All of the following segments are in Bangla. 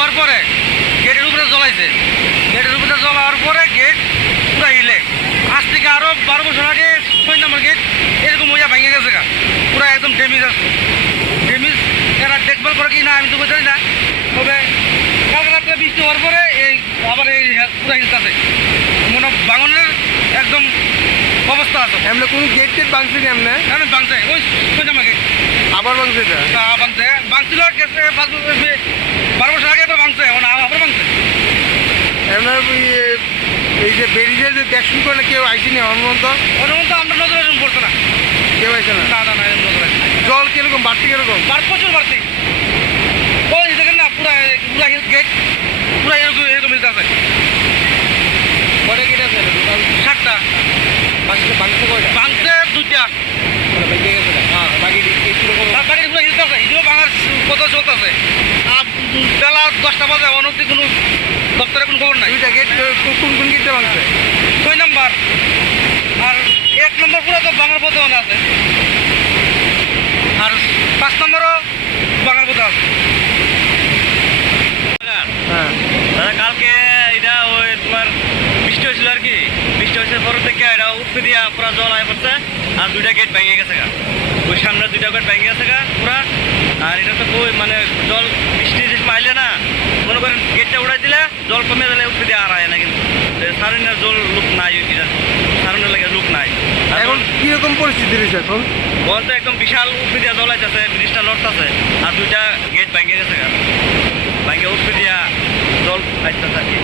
হওয়ার পরে গেটের উপরে জ্বলাইছে। গেটের উপরে জ্বলার পরে গেট পুরা হিলে আজ থেকে আরও বারো বছর আগে ছয় নম্বর গেট এরকম ওইয়া ভেঙে গেছে গা। পুরা একদম ড্যামেজ আছে। ড্যামেজ এরা দেখভাল করে কি না আমি তো বোঝাই না। তবে কাল রাত্রে বৃষ্টি হওয়ার পরে এই আবার এই পুরো আছে মনে বাঙনের একদম অবস্থা আছে। এমনি কোনো গেট টেট বাংছে এমনি? হ্যাঁ, এমনি বাংছে ওই ছয় নম্বর গেট আবার ভাঙছে এটা? বাংছে গেছে পাঁচ বছর বারো বছর আগে তো বাংছে এখন আবার বাংছে এমনি এই যে বেরিয়ে যে দেখশুন করে কেউ আইসিনি হনুমন্ত? হনুমন্ত আমরা নজরে পড়তো না। কেউ আইসে না? না না জল কীরকম বাড়তি কীরকম? প্রচুর বাড়তি। ওই দেখেন না পুরা পুরা গেট পুরা এরকম এরকম হিলতে আছে কটা গেট আছে সাতটা ভাঙছে ভাঙছে কয়টা বাংছে দুইটা ভেঙে গেছে হ্যাঁ বাকি কীরকম তার বাড়ি পুরো হিলতে আছে এগুলো ভাঙার কত চলতেছে আর বেলা দশটা বাজে অনব্দি কোনো দপ্তরে কোনো খবর নাই। দুইটা গেট কোন কোন গেটটা ভাঙছে? ছয় নাম্বার। আর এক নম্বর পুরো তো বাংলার পথে মনে আছে। আর পাঁচ নম্বরও বাংলার পথে আছে। হ্যাঁ। দাদা কালকে এটা ওই তোমার বৃষ্টি হয়েছিল আর কি। বৃষ্টি হয়েছে পর থেকে এটা উঠতে দিয়া পুরা জল আয় পড়ছে আর দুইটা গেট ভেঙে গেছে গা। ওই সামনে দুইটা গেট ভেঙে গেছে গা পুরা। আর এটা তো মানে জল বৃষ্টি যে মাইলে না মনে করেন গেটটা উড়াই জল কমে উঠতে আর আয় না কিন্তু। সারেন্ডার জল লোক নাই এটা সারেন্ডার লাগে লোক নাই। এখন কীরকম পরিস্থিতি রয়েছে এখন? বলতে একদম বিশাল উঠতে দিয়া জল আইতেছে ব্রিজটা নড়তেছে আর দুইটা গেট ভেঙে গেছে ভেঙে উঠতে দিয়া জল আইতেছে আর কি।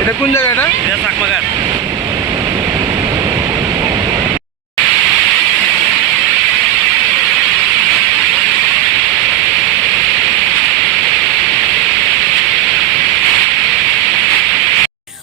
এটা কোন জায়গা এটা এটা চাকমাঘাট।